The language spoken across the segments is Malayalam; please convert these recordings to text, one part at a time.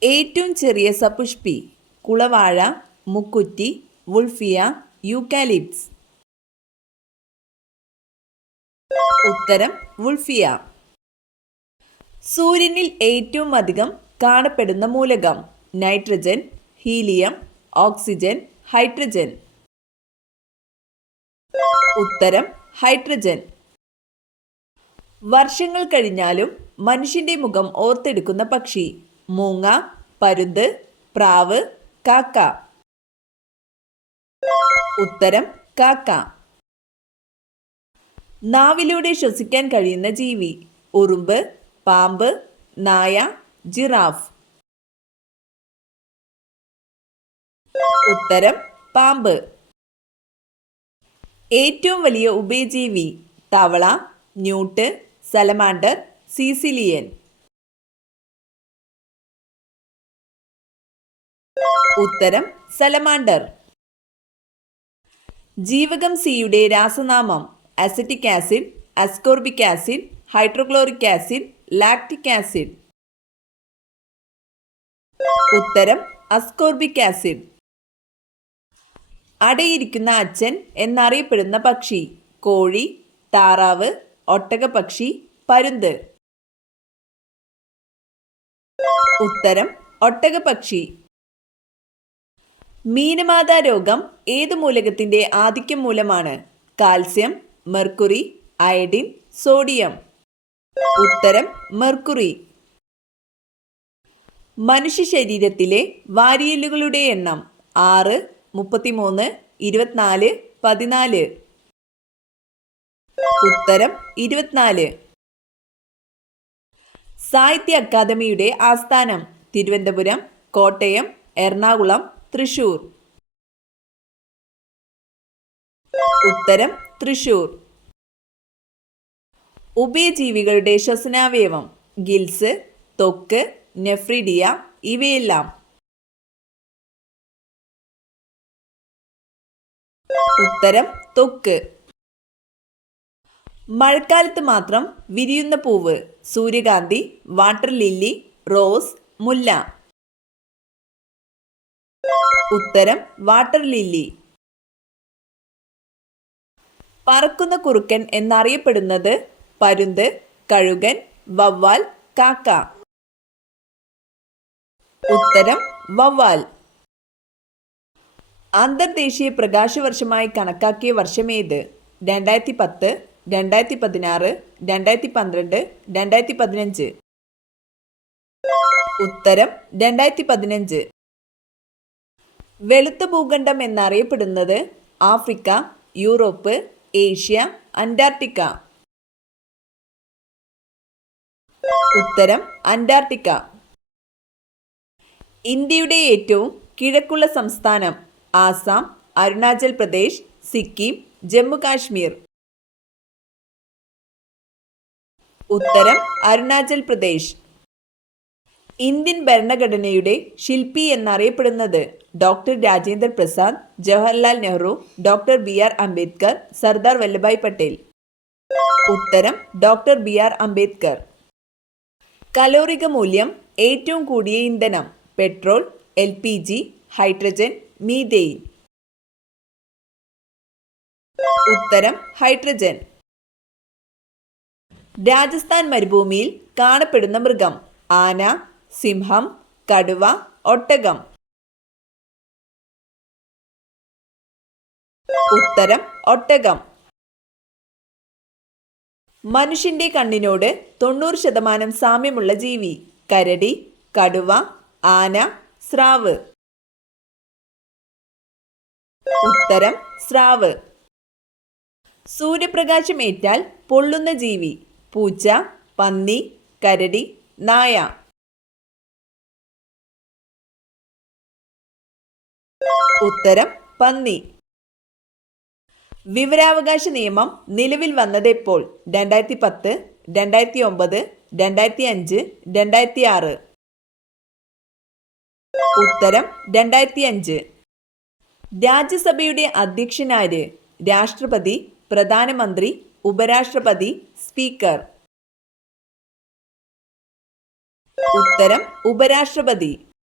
ഏറ്റവും ചെറിയ സപുഷ്പി കുളവാഴ, മുക്കുറ്റി, വുൾഫിയ, യൂക്കാലിപ്സ്. ഉത്തരം വുൾഫിയ. സൂര്യനിൽ ഏറ്റവും അധികം കാണപ്പെടുന്ന മൂലകം നൈട്രജൻ, ഹീലിയം, ഓക്സിജൻ, ഹൈഡ്രജൻ. ഉത്തരം ഹൈഡ്രജൻ. വർഷങ്ങൾ കഴിഞ്ഞാലും മനുഷ്യന്റെ മുഖം ഓർത്തെടുക്കുന്ന പക്ഷി മൂങ്ങ, പരുന്ത്, പ്രാവ്, കാക്ക. ഉത്തരം കാക്ക. നാവിലൂടെ ശ്വസിക്കാൻ കഴിയുന്ന ജീവി ഉറുമ്പ്, പാമ്പ്, നായ, ജിറാഫ്. ഉത്തരം പാമ്പ്. ഏറ്റവും വലിയ ഉഭയജീവി തവള, ന്യൂട്ട്, സലമാൻഡർ, സീസിലിയൻ. ഉത്തരം സലമാൻഡർ. ജീവകം സിയുടെ രാസനാമം acetic acid, ascorbic acid, hydrochloric acid, lactic acid. ഉത്തരം അസ്കോർബിക് ആസിഡ്. അടയിരിക്കുന്ന അച്ഛൻ എന്നറിയപ്പെടുന്ന പക്ഷി കോഴി, താറാവ്, ഒട്ടകപ്പക്ഷി, പരുന്ത്. ഉത്തരം ഒട്ടകപ്പക്ഷി. മീനമാതാ രോഗം ഏത് മൂലകത്തിന്റെ ആധിക്യം മൂലമാണ്? Calcium, mercury, iodine, sodium. ഉത്തരം മെർക്കുറി. മനുഷ്യ ശരീരത്തിലെ വാരിയെല്ലുകളുടെ എണ്ണം 6, 33, 24, 14. ഉത്തരം 24. സാഹിത്യ അക്കാദമിയുടെ ആസ്ഥാനം തിരുവനന്തപുരം, കോട്ടയം, എറണാകുളം, തൃശൂർ. ഉത്തരം തൃശൂർ. ഉഭയജീവികളുടെ ശ്വസനാവയവം ഗിൽസ്, ത്വക്ക്, നെഫ്രിഡിയ ഇവയെല്ലാം. ഉത്തരം ത്വക്ക്. മഴക്കാലത്ത് മാത്രം വിരിയുന്ന പൂവ് സൂര്യകാന്തി, വാട്ടർ ലില്ലി, റോസ്, മുല്ല. ഉത്തരം വാട്ടർ ലില്ലി. പറക്കുന്ന കുറുക്കൻ എന്നറിയപ്പെടുന്നത് പരുന്ത്, കഴുകൻ, വവ്വാൽ, കാക്ക. ഉത്തരം വവ്വാൽ. അന്തർദേശീയ പ്രകാശവർഷമായി കണക്കാക്കിയ വർഷമേത്? 2010, 2016, 2012, 2015. ഉത്തരം 2015. വെളുത്ത ഭൂഖണ്ഡം എന്നറിയപ്പെടുന്നത് ആഫ്രിക്ക, യൂറോപ്പ്, ഏഷ്യ, അന്റാർട്ടിക്ക. ഉത്തരം അന്റാർട്ടിക്ക. ഇന്ത്യയുടെ ഏറ്റവും കിഴക്കുള്ള സംസ്ഥാനം ആസാം, അരുണാചൽ പ്രദേശ്, സിക്കിം, ജമ്മു കാശ്മീർ. ഉത്തരം അരുണാചൽ പ്രദേശ്. ഇന്ത്യൻ ഭരണഘടനയുടെ ശില്പി എന്നറിയപ്പെടുന്നത് doctor Rajendra Prasad, Jawaharlal Nehru, doctor BR Ambedkar, Sardar Vallabhbhai Patel. ഉത്തരം ഡോക്ടർ BR അംബേദ്കർ. കലോറിക മൂല്യം ഏറ്റവും കൂടിയ ഇന്ധനം പെട്രോൾ, LPG, ഹൈഡ്രജൻ, മീഥെയ്ൻ. ഉത്തരം ഹൈഡ്രജൻ. രാജസ്ഥാൻ മരുഭൂമിയിൽ കാണപ്പെടുന്ന മൃഗം ആന, സിംഹം, കടുവ, ഒട്ടകം. ഉത്തരം ഒട്ടകം. മനുഷ്യന്റെ കണ്ണിനോട് 90% സാമ്യമുള്ള ജീവി കരടി, കടുവ, ആന, സ്രാവ്. ഉത്തരം സ്രാവ്. സൂര്യപ്രകാശം ഏറ്റാൽ പൊള്ളുന്ന ജീവി പൂച്ച, പന്നി, കരടി, നായ. ഉത്തരം പന്നി. വിവരാവകാശ നിയമം നിലവിൽ വന്നതെപ്പോൾ? 2010, 2009, 2005, 2006. ഉത്തരം 2005. രാജ്യസഭയുടെ അധ്യക്ഷനാര്? രാഷ്ട്രപതി, പ്രധാനമന്ത്രി, ഉപരാഷ്ട്രപതി, സ്പീക്കർ. ഉത്തരം ഉപരാഷ്ട്രപതി.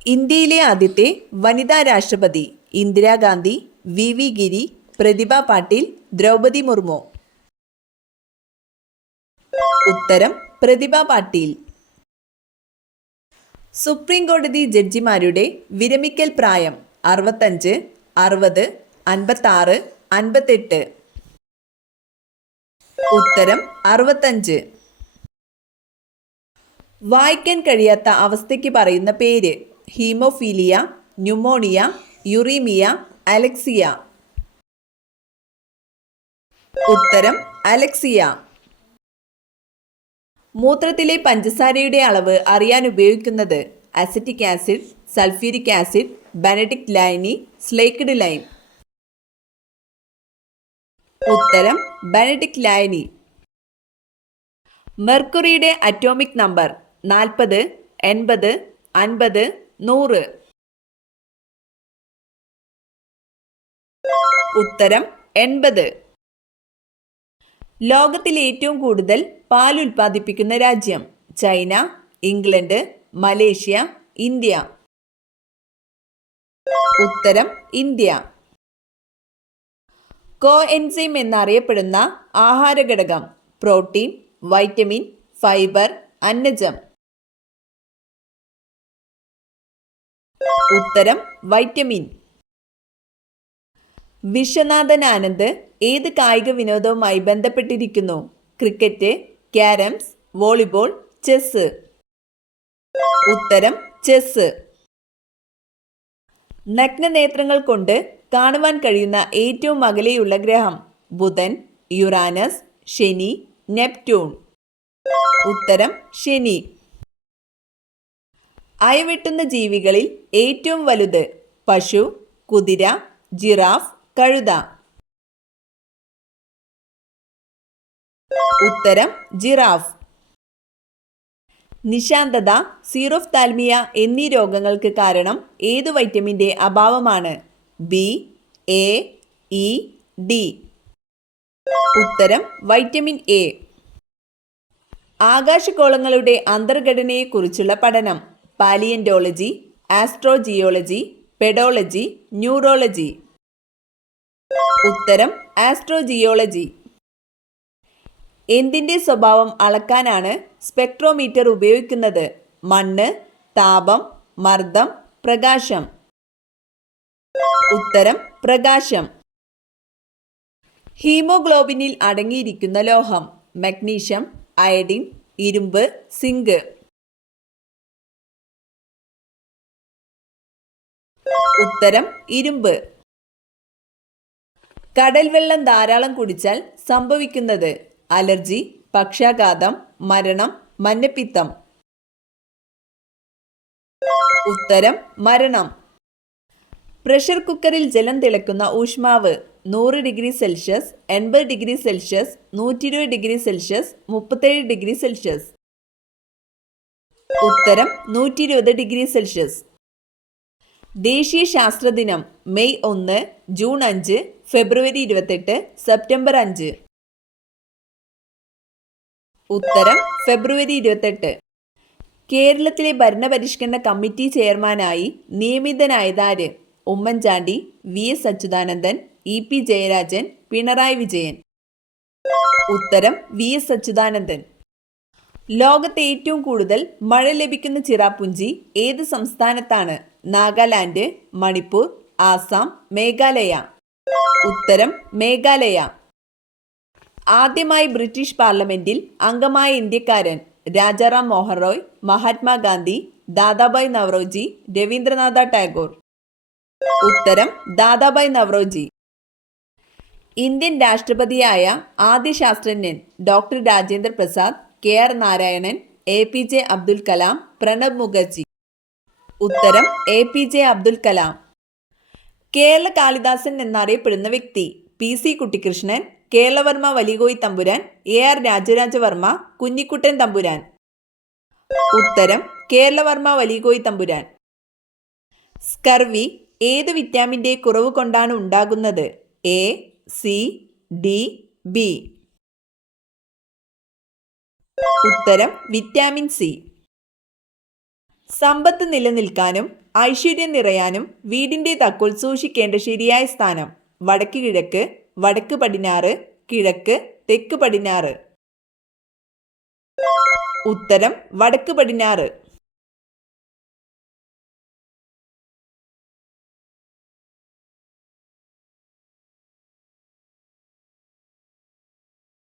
ഇന്ത്യയിലെ ആദ്യത്തെ വനിതാ രാഷ്ട്രപതി ഇന്ദിരാഗാന്ധി, വി ഗിരി, പ്രതിഭ പാട്ടീൽ, ദ്രൗപദി മുർമു. ഉത്തരം പ്രതിഭ പാട്ടീൽ. സുപ്രീം കോടതി ജഡ്ജിമാരുടെ വിരമിക്കൽ പ്രായം 65, 60, 56, 58. ഉത്തരം 65. വായിക്കാൻ കഴിയാത്ത അവസ്ഥയ്ക്ക് പറയുന്ന പേര്: ഹീമോഫീലിയ, ന്യൂമോണിയ, യുറീമിയ, അലക്സിയ. ഉത്തരം അലക്സിയ. മൂത്രത്തിലെ പഞ്ചസാരയുടെ അളവ് അറിയാൻ ഉപയോഗിക്കുന്നത്: acetic acid, sulphuric acid, Benedict ലൈനി, slaked lime. ഉത്തരം ബെനഡിക്ട് ലൈനി. മെർക്കുറിയുടെ atomic number: 40, 80, 50, 100. ഉത്തരം 80. ലോകത്തിൽ ഏറ്റവും കൂടുതൽ പാൽ ഉൽപ്പാദിപ്പിക്കുന്ന രാജ്യം: ചൈന, ഇംഗ്ലണ്ട്, മലേഷ്യ, ഇന്ത്യ. ഉത്തരം ഇന്ത്യ. കോഎൻസൈം എന്നറിയപ്പെടുന്ന ആഹാരഘടകം: പ്രോട്ടീൻ, വൈറ്റമിൻ, ഫൈബർ, അന്നജം. ഉത്തരം വൈറ്റമിൻ. വിശ്വനാഥൻ ആനന്ദ് ഏത് കായിക വിനോദവുമായി ബന്ധപ്പെട്ടിരിക്കുന്നു? Cricket, carroms, volleyball, chess. ഉത്തരം ചെസ്. നഗ്നനേത്രങ്ങൾ കൊണ്ട് കാണുവാൻ കഴിയുന്ന ഏറ്റവും അകലെയുള്ള ഗ്രഹം: ബുധൻ, യുറാനസ്, ശനി, നെപ്റ്റ്യൂൺ. ഉത്തരം ശനി. അയവെട്ടുന്ന ജീവികളിൽ ഏറ്റവും വലുത്: പശു, കുതിര, ജിറാഫ്, കഴുത. ഉത്തരം ജിറാഫ്. നിശാന്തത, സീറോഫ്താൽമിയ എന്നീ രോഗങ്ങൾക്ക് കാരണം ഏത് വൈറ്റമിൻ്റെ അഭാവമാണ്? B, A, E, D. ഉത്തരം വൈറ്റമിൻ എ. ആകാശഗോളങ്ങളുടെ അന്തർഘടനയെക്കുറിച്ചുള്ള പഠനം: പാലിയന്റോളജി, ആസ്ട്രോജിയോളജി, പെഡോളജി, ന്യൂറോളജി. ഉത്തരം ആസ്ട്രോജിയോളജി. എന്തിൻ്റെ സ്വഭാവം അളക്കാനാണ് സ്പെക്ട്രോമീറ്റർ ഉപയോഗിക്കുന്നത്? മണ്ണ്, താപം, മർദ്ദം, പ്രകാശം. ഉത്തരം പ്രകാശം. ഹീമോഗ്ലോബിനിൽ അടങ്ങിയിരിക്കുന്ന ലോഹം: മഗ്നീഷ്യം, അയഡിൻ, ഇരുമ്പ്, സിങ്ക്. ഉത്തരം ഇരുമ്പ്. കടൽ വെള്ളം ധാരാളം കുടിച്ചാൽ സംഭവിക്കുന്നത്: അലർജി, പക്ഷാഘാതം, മരണം, മഞ്ഞപ്പിത്തം. ഉത്തരം മരണം. പ്രഷർ കുക്കറിൽ ജലം തിളക്കുന്ന ഊഷ്മാവ്: 100 degree Celsius, 80 degree Celsius, 120 degree Celsius, 37 degree Celsius. ഉത്തരം 120 ഡിഗ്രി സെൽഷ്യസ്. ദേശീയ ശാസ്ത്രദിനം: മെയ് 1, ജൂൺ 5, ഫെബ്രുവരി 28, സെപ്റ്റംബർ 5. ഉത്തരം ഫെബ്രുവരി 28. കേരളത്തിലെ ഭരണപരിഷ്കരണ കമ്മിറ്റി ചെയർമാനായി നിയമിതനായതാര്? Oommen Chandy, V S Achuthanandan, E P Jayarajan, Pinarayi Vijayan. ഉത്തരം വി എസ് അച്യുതാനന്ദൻ. ലോകത്തെ ഏറ്റവും കൂടുതൽ മഴ ലഭിക്കുന്ന ചിറാപുഞ്ചി ഏത് സംസ്ഥാനത്താണ്? നാഗാലാൻഡ്, മണിപ്പൂർ, ആസാം, മേഘാലയ. ഉത്തരം മേഘാലയ. ആദ്യമായി ബ്രിട്ടീഷ് പാർലമെന്റിൽ അംഗമായ ഇന്ത്യക്കാരൻ: രാജാറാം മോഹൻ റോയ്, മഹാത്മാഗാന്ധി, ദാദാഭായ് നവറോജി, രവീന്ദ്രനാഥ ടാഗോർ. ഉത്തരം ദാദാഭായ് നവറോജി. ഇന്ത്യൻ രാഷ്ട്രപതിയായ ആദ്യ ശാസ്ത്രജ്ഞൻ: doctor Rajendra Prasad, K R Narayanan, A P J Abdul Kalam, Pranab Mukherjee. ഉത്തരം A P J Abdul Kalam. Kerala Kalidasan എന്നറിയപ്പെടുന്ന വ്യക്തി: P C Kuttikrishnan, Keralavarma വലികോയി Thampuran, A R Raja Raja Varma, Kunjikuttan തമ്പുരാൻ. ഉത്തരം കേരളവർമ്മ വലികോയി തമ്പുരാൻ. സ്കർവി ഏത് വിറ്റാമിൻ്റെ കുറവ് കൊണ്ടാണ് ഉണ്ടാകുന്നത്? A, C, D, B. ഉത്തരം വിറ്റാമിൻ സി. സമ്പത്ത് നിലനിൽക്കാനും ഐശ്വര്യം നിറയാനും വീടിൻ്റെ താക്കോൽ സൂക്ഷിക്കേണ്ട ശരിയായ സ്ഥാനം വടക്ക് കിഴക്ക്, വടക്ക് പടിഞ്ഞാറ്, കിഴക്ക്, തെക്ക് പടിഞ്ഞാറ്. ഉത്തരം വടക്ക് പടിഞ്ഞാറ്.